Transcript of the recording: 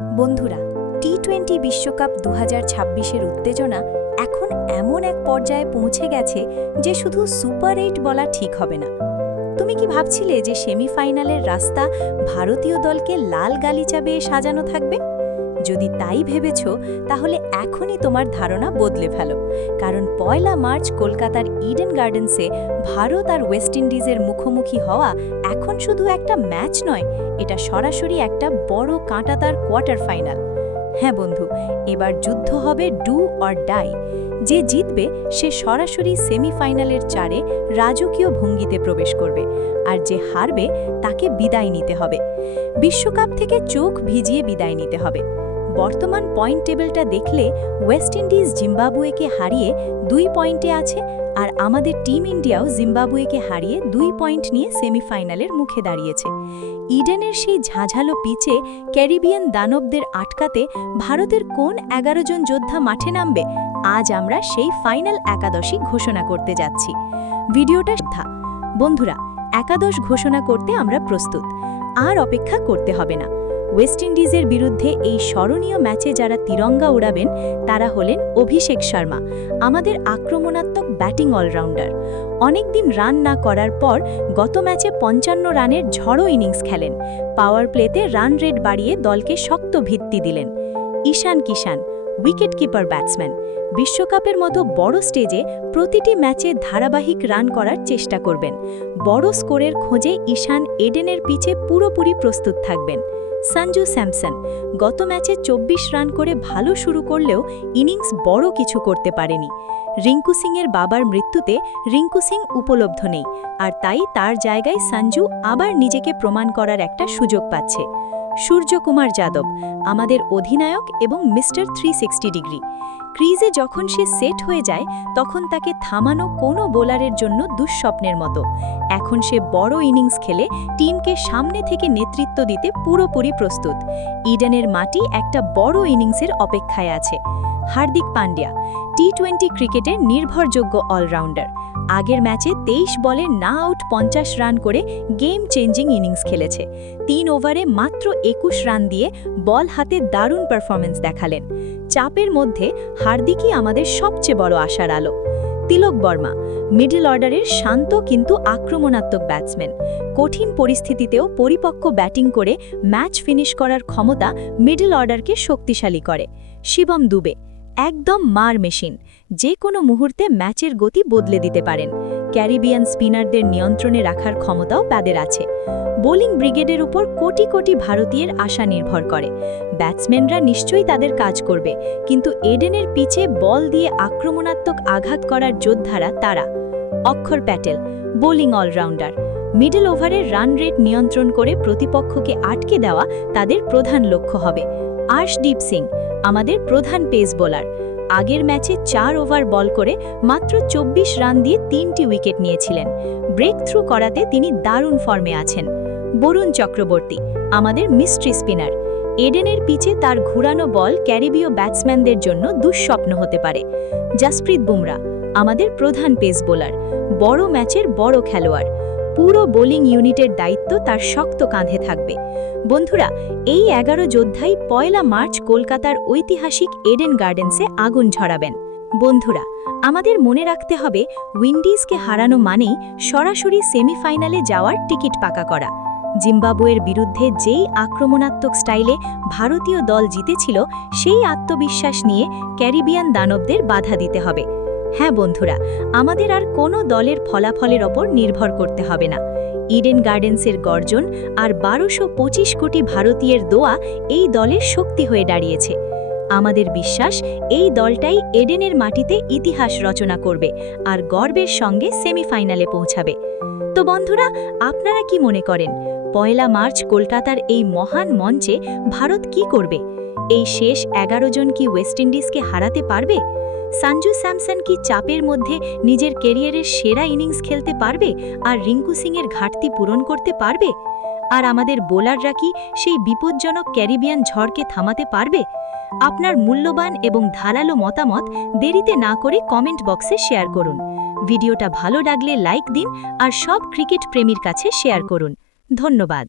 বন্ধুরা, টি-20 বিশ্বকাপ 2026-এর উত্তেজনা এখন এমন এক পর্যায়ে পৌঁছে গেছে যে শুধু সুপার 8 বলা ঠিক হবে না। তুমি কি ভাবছিলে যে সেমিফাইনালের রাস্তা ভারতীয় দলকে লাল গালিচা বেয়ে সাজানো থাকবে? যদি তাই ভেবেছ, তাহলে এখনই তোমার ধারণা বদলে ফেলো, কারণ 1 মার্চ কলকাতার ইডেন গার্ডেন্সে ভারত আর ওয়েস্ট ইন্ডিজের মুখোমুখি হওয়া এখন শুধু একটা ম্যাচ নয়, এটা সরাসরি একটা বড় কাঁটাতার কোয়ার্টার ফাইনাল। হ্যাঁ বন্ধু, এবার যুদ্ধ হবে ডু অর ডাই। যে জিতবে সে সরাসরি সেমিফাইনালের চারে রাজকীয় ভঙ্গিতে প্রবেশ করবে, আর যে হারবে তাকে বিদায় নিতে হবে। বিশ্বকাপ থেকে চোখ ভিজিয়ে বিদায় নিতে হবে। বর্তমান পয়েন্ট টেবিলটা দেখলে ওয়েস্ট ইন্ডিজ জিম্বাবুয়েকে হারিয়ে 2 পয়েন্টে আছে, আর আমাদের টিম ইন্ডিয়াও জিম্বাবুয়েকে হারিয়ে 2 পয়েন্ট নিয়ে সেমিফাইনালের মুখে দাঁড়িয়েছে। ইডেনের সেই ঝাঁঝালো পিচে ক্যারিবিয়ান দানবদের আটকাতে ভারতের কোন 11 জন যোদ্ধা মাঠে নামবে, আজ আমরা সেই ফাইনাল একাদশী ঘোষণা করতে যাচ্ছি। ভিডিওটা বন্ধুরা, একাদশ ঘোষণা করতে আমরা প্রস্তুত, আর অপেক্ষা করতে হবে না। ওয়েস্ট ইন্ডিজের বিরুদ্ধে এই স্মরণীয় ম্যাচে যারা তিরঙ্গা উড়াবেন তারা হলেন অভিষেক শর্মা, আমাদের আক্রমণাত্মক ব্যাটিং অলরাউন্ডার। অনেকদিন রান না করার পর গত ম্যাচে 55 রানের ঝড়ো ইনিংস খেলেন। পাওয়ার প্লেতে রান রেট বাড়িয়ে দলকে শক্ত ভিত্তি দিলেন। ঈশান কিষান, উইকেট কিপার ব্যাটসম্যান, বিশ্বকাপের মতো বড় স্টেজে প্রতিটি ম্যাচে ধারাবাহিক রান করার চেষ্টা করবেন। বড় স্কোরের খোঁজে ঈশান এডেনের পিচে পুরোপুরি প্রস্তুত থাকবেন। সঞ্জু স্যামসন, গত ম্যাচে 24 রান করে ভালো শুরু করলেও ইনিংস বড় কিছু করতে পারেনি। রিঙ্কু সিংয়ের বাবার মৃত্যুতে রিঙ্কু সিং উপলব্ধ নেই, আর তাই তার জায়গায় সঞ্জু আবার নিজেকে প্রমাণ করার একটা সুযোগ পাচ্ছে। সূর্যকুমার যাদব, আমাদের অধিনায়ক এবং মিস্টার 360 ডিগ্রি। ক্রিজে যখন সে সেট হয়ে যায় তখন তাকে থামানো কোনো বোলারের জন্য দুঃস্বপ্নের মতো। এখন সে বড় ইনিংস খেলে টিমকে সামনে থেকে নেতৃত্ব দিতে পুরোপুরি প্রস্তুত। ইডেনের মাটি একটা বড় ইনিংসের অপেক্ষায় আছে। হার্দিক পান্ডিয়া, টি-20 ক্রিকেটের নির্ভরযোগ্য অলরাউন্ডার। আগের ম্যাচে 23 বলে না আউট 50 রান করে গেম চেঞ্জিং ইনিংস খেলেছে। 3 ওভারে মাত্র 21 রান দিয়ে বল হাতে দারুণ পারফরমেন্স দেখালেন। চাপের মধ্যে হার্দিকই আমাদের সবচেয়ে বড় আশার আলো। তিলক বর্মা, মিডল অর্ডারের শান্ত কিন্তু আক্রমণাত্মক ব্যাটসম্যান। কঠিন পরিস্থিতিতেও পরিপক্ক ব্যাটিং করে ম্যাচ ফিনিশ করার ক্ষমতা মিডল অর্ডারকে শক্তিশালী করে। শিবম দুবে, একদম মার মেশিন, যে কোনো মুহূর্তে ম্যাচের গতি বদলে দিতে পারেন। ক্যারিবিয়ান স্পিনারদের নিয়ন্ত্রণে রাখার ক্ষমতাও তাদের আছে। বোলিং ব্রিগেডের উপর কোটি কোটি ভারতীয়ের আশা নির্ভর করে। ব্যাটসম্যানরা নিশ্চয়ই তাদের কাজ করবে, কিন্তু এডেনের পিচে বল দিয়ে আক্রমণাত্মক আঘাত করার যোদ্ধারা তারা। অক্ষর প্যাটেল, বোলিং অলরাউন্ডার। মিডল ওভারের রান রেট নিয়ন্ত্রণ করে প্রতিপক্ষকে আটকে দেওয়া তাদের প্রধান লক্ষ্য হবে। আর্শদীপ সিং, আমাদের প্রধান পেস বোলার। আগের ম্যাচে 4 ওভার বল করে মাত্র 24 রান দিয়ে 3টি উইকেট নিয়েছিলেন। ব্রেক থ্রু করাতে তিনি দারুণ ফর্মে আছেন। বরুণ চক্রবর্তী, আমাদের মিস্ট্রি স্পিনার। এডেনের পিচে তার ঘুরানো বল ক্যারিবীয় ব্যাটসম্যানদের জন্য দুঃস্বপ্ন হতে পারে। জসপ্রীত বুমরা, আমাদের প্রধান পেস বোলার। বড় ম্যাচের বড় খেলোয়াড়। পুরো বোলিং ইউনিটের দায়িত্ব তার শক্ত কাঁধে থাকবে। বন্ধুরা, এই 11 যোদ্ধাই 1 মার্চ কলকাতার ঐতিহাসিক এডেন গার্ডেন্সে আগুন ঝরাবেন। বন্ধুরা, আমাদের মনে রাখতে হবে উইন্ডিজকে হারানো মানেই সরাসরি সেমিফাইনালে যাওয়ার টিকিট পাকা করা। জিম্বাবুয়ের বিরুদ্ধে যেই আক্রমণাত্মক স্টাইলে ভারতীয় দল জিতেছিল, সেই আত্মবিশ্বাস নিয়ে ক্যারিবিয়ান দানবদের বাধা দিতে হবে। হ্যাঁ বন্ধুরা, আমাদের আর কোনো দলের ফলাফলের ওপর নির্ভর করতে হবে না। ইডেন গার্ডেন্সের গর্জন আর 1225 কোটি ভারতীয়ের দোয়া এই দলের শক্তি হয়ে দাঁড়িয়েছে। আমাদের বিশ্বাস এই দলটাই এডেনের মাটিতে ইতিহাস রচনা করবে আর গর্বের সঙ্গে সেমিফাইনালে পৌঁছাবে। তো বন্ধুরা, আপনারা কি মনে করেন 1 মার্চ কলকাতার এই মহান মঞ্চে ভারত কি করবে? এই শেষ 11 জন কি ওয়েস্ট ইন্ডিজকে হারাতে পারবে? সঞ্জু স্যামসন কি চাপের মধ্যে নিজের ক্যারিয়ারের সেরা ইনিংস খেলতে পারবে আর রিঙ্কু সিংয়ের ঘাটতি পূরণ করতে পারবে? আর আমাদের বোলাররা কি সেই বিপজ্জনক ক্যারিবিয়ান ঝড়কে থামাতে পারবে? আপনার মূল্যবান এবং ধারালো মতামত দেরিতে না করে কমেন্ট বক্সে শেয়ার করুন। ভিডিওটা ভালো লাগলে লাইক দিন আর সব ক্রিকেট প্রেমীর কাছে শেয়ার করুন। ধন্যবাদ।